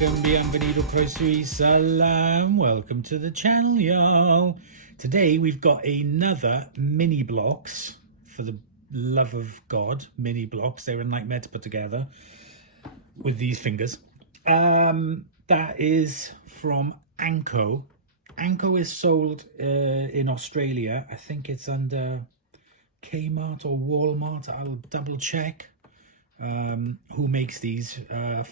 Welcome, bienvenido, croeso, salam. Welcome to the channel, y'all. Today we've got another mini blocks, for the love of God, mini blocks. They're a nightmare to put together with these fingers. That is from Anko. Anko is sold in Australia. I think it's under Kmart or Walmart. I'll double check who makes these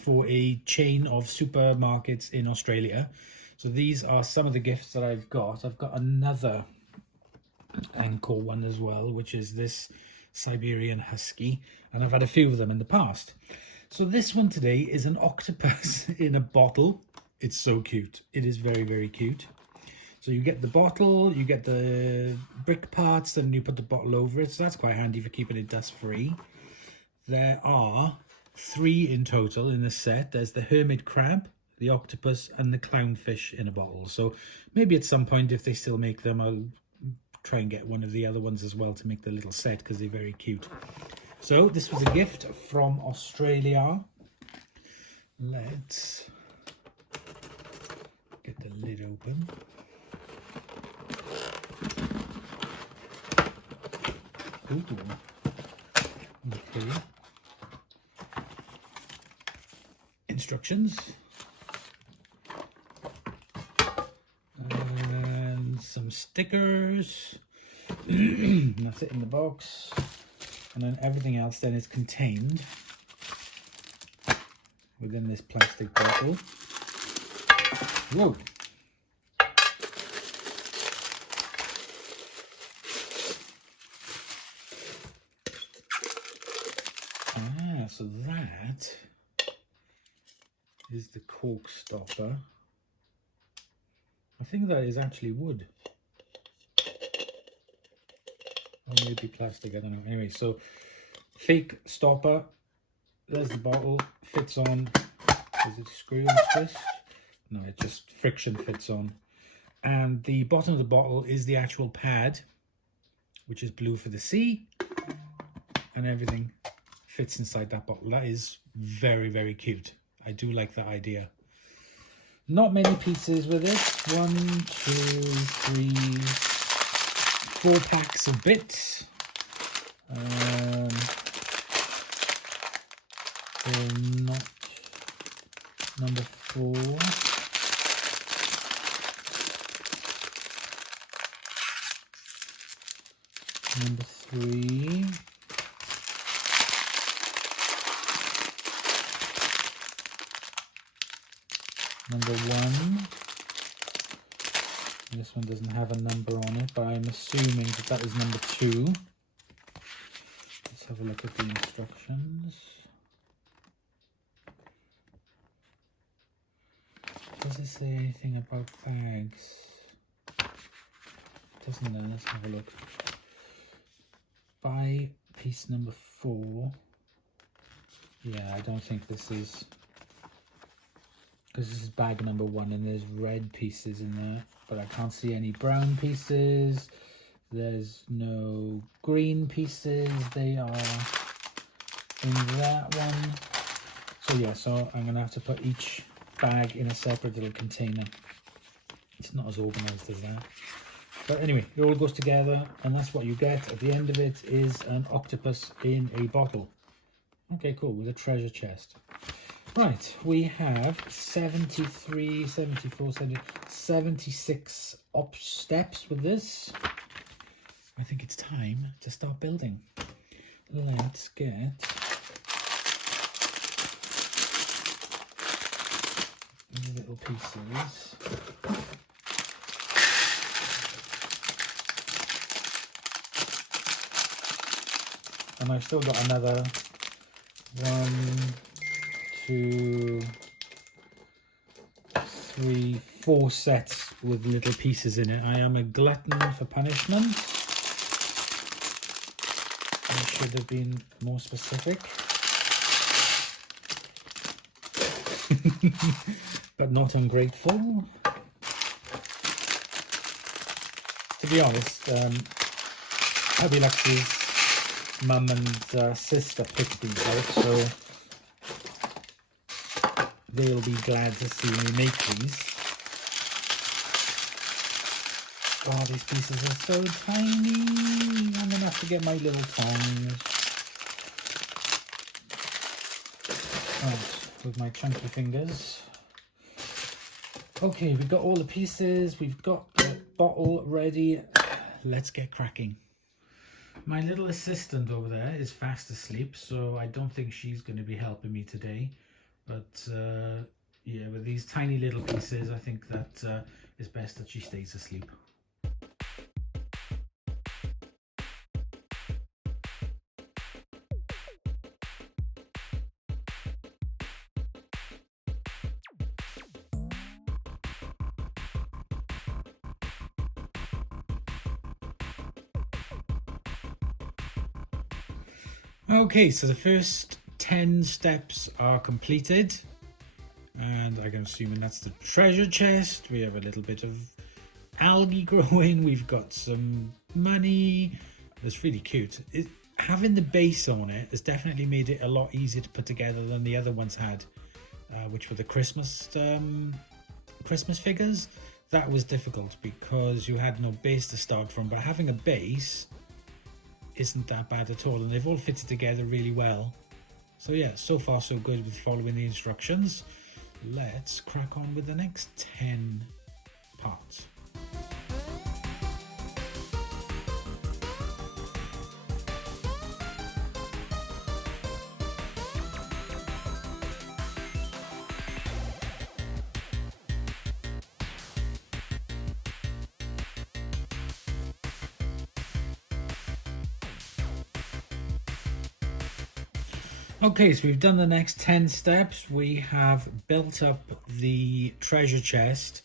for a chain of supermarkets in Australia. So these are some of the gifts that I've got. I've got another Anko one as well, which is this Siberian Husky, and I've had a few of them in the past. So this one today is an octopus in a bottle. It's so cute. It is very, very cute. So you get the bottle, you get the brick parts, then you put the bottle over it. So that's quite handy for keeping it dust free. There are 3 in total in this set. There's the hermit crab, the octopus, and the clownfish in a bottle. So maybe at some point, if they still make them, I'll try and get one of the other ones as well to make the little set, because they're very cute. So this was a gift from Australia. Let's get the lid open. Ooh. Okay. Instructions. And some stickers. That's it in the box. And then everything else then is contained within this plastic bottle. Whoa! So that is the cork stopper. I think that is actually wood. Or maybe plastic, I don't know. Anyway, so fake stopper. There's the bottle. Fits on. Does it screw and twist? No, it just friction fits on. And the bottom of the bottle is the actual pad, which is blue for the sea. And everything fits inside that bottle. That is very, very cute. I do like that idea. Not many pieces with it. 1, 2, 3, 4 packs of bits. They're not number 4. Number 3. Number 1. This one doesn't have a number on it, but I'm assuming that that is number 2. Let's have a look at the instructions. Does it say anything about bags? Doesn't it? Let's have a look. Buy piece number 4. Yeah, I don't think this is, because this is bag number 1 and there's red pieces in there, but I can't see any brown pieces. There's no green pieces. They are in that one. So yeah, so I'm gonna have to put each bag in a separate little container. It's not as organized as that. But anyway, it all goes together, and that's what you get. At the end of it is an octopus in a bottle. Okay, cool, with a treasure chest. Right, we have 73, 74, 76 steps with this. I think it's time to start building. Let's get these little pieces. And I've still got another 1, 2, 3, 4 sets with little pieces in it. I am a glutton for punishment. I should have been more specific. But not ungrateful. To be honest, Hubby Lux's mum and sister picked these out, so they'll be glad to see me make these. Oh, these pieces are so tiny. I'm gonna have to get my little tongs. Right, with my chunky fingers. Okay, we've got all the pieces. We've got the bottle ready. Let's get cracking. My little assistant over there is fast asleep, so I don't think she's going to be helping me today. But yeah, with these tiny little pieces, I think that it's best that she stays asleep. Okay, so the first 10 steps are completed, and I'm assuming that's the treasure chest. We have a little bit of algae growing, we've got some money. That's really cute. Having the base on it has definitely made it a lot easier to put together than the other ones had, which were the Christmas figures. That was difficult because you had no base to start from, but having a base isn't that bad at all, and they've all fitted together really well. So yeah, so far so good with following the instructions. Let's crack on with the next 10 parts. Okay, so we've done the next 10 steps. We have built up the treasure chest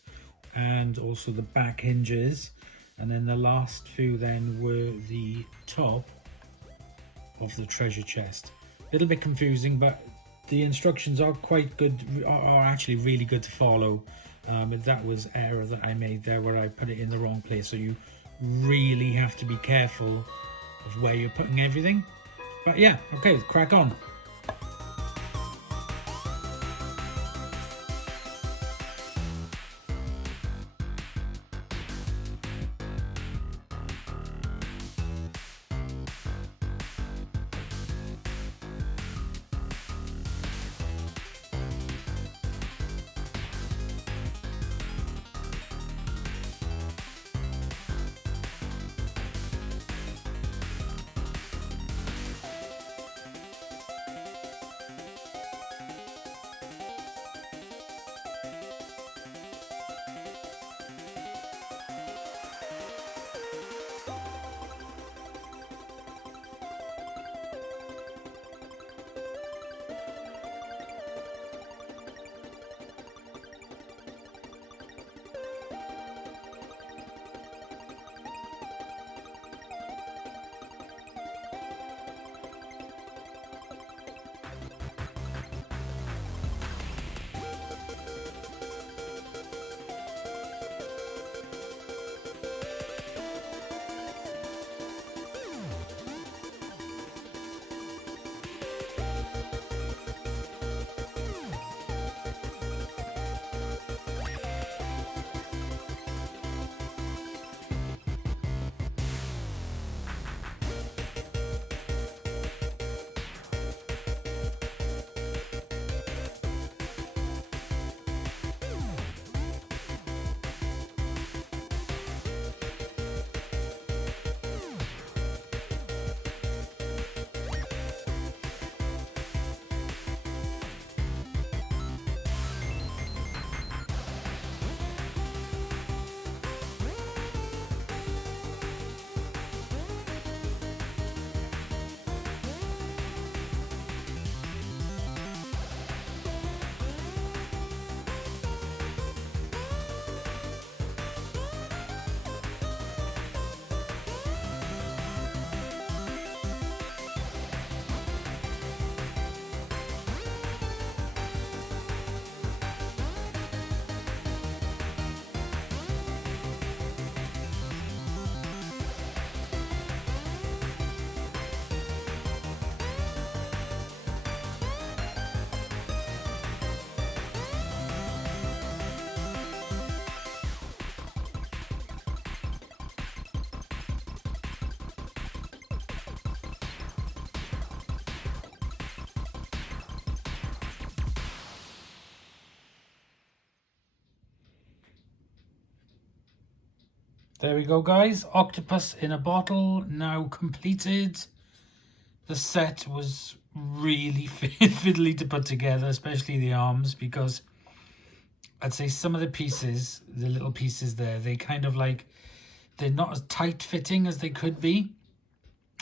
and also the back hinges, and then the last few then were the top of the treasure chest. A little bit confusing, but the instructions are quite good, are actually really good to follow. That was error that I made there where I put it in the wrong place, so you really have to be careful of where you're putting everything. But yeah, okay, crack on. There we go, guys. Octopus in a bottle, now completed. The set was really fiddly to put together, especially the arms, because I'd say some of the pieces, the little pieces there, they kind of like, they're not as tight fitting as they could be.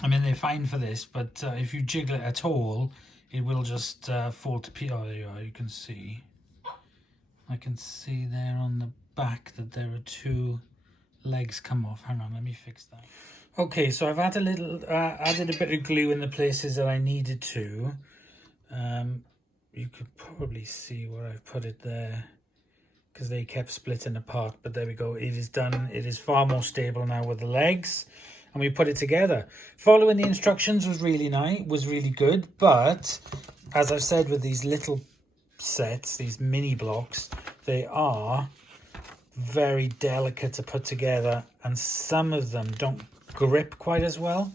I mean, they're fine for this, but if you jiggle it at all, it will just fall to pieces. Oh, there you are, you can see. I can see there on the back that there are two legs come off. Hang on, let me fix that. Okay, so I've added a bit of glue in the places that I needed to. You could probably see where I've put it there, because they kept splitting apart, but there we go. It is done. It is far more stable now with the legs, and we put it together. Following the instructions was really nice, was really good, but as I've said with these little sets, these mini blocks, they are very delicate to put together, and some of them don't grip quite as well.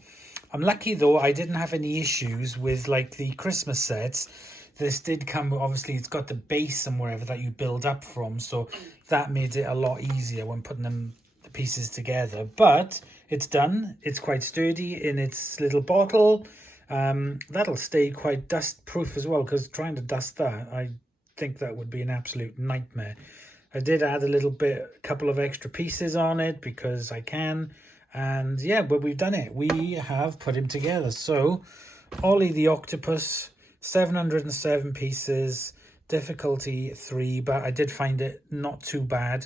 I'm lucky though, I didn't have any issues with like the Christmas sets. This did come, obviously it's got the base and wherever that you build up from, so that made it a lot easier when putting the pieces together. But it's done. It's quite sturdy in its little bottle. That'll stay quite dust proof as well, because trying to dust that, I think that would be an absolute nightmare. I did add a couple of extra pieces on it because I can, and yeah, but we've done it. We have put him together. So Ollie the Octopus, 707 pieces, difficulty 3, but I did find it not too bad.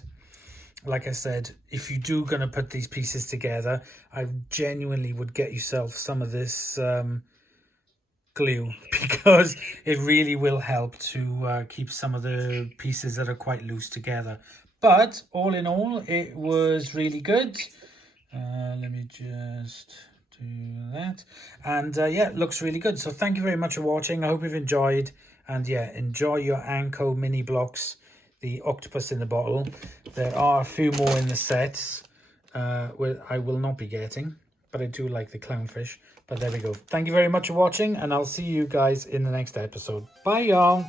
Like I said, if you do gonna put these pieces together, I genuinely would get yourself some of this glue, because it really will help to keep some of the pieces that are quite loose together. But all in all, it was really good. Let me just do that, and yeah, it looks really good. So thank you very much for watching. I hope you've enjoyed, and yeah, enjoy your Anko mini blocks, the octopus in the bottle. There are a few more in the sets where I will not be getting, but I do like the clownfish. But there we go. Thank you very much for watching, and I'll see you guys in the next episode. Bye, y'all.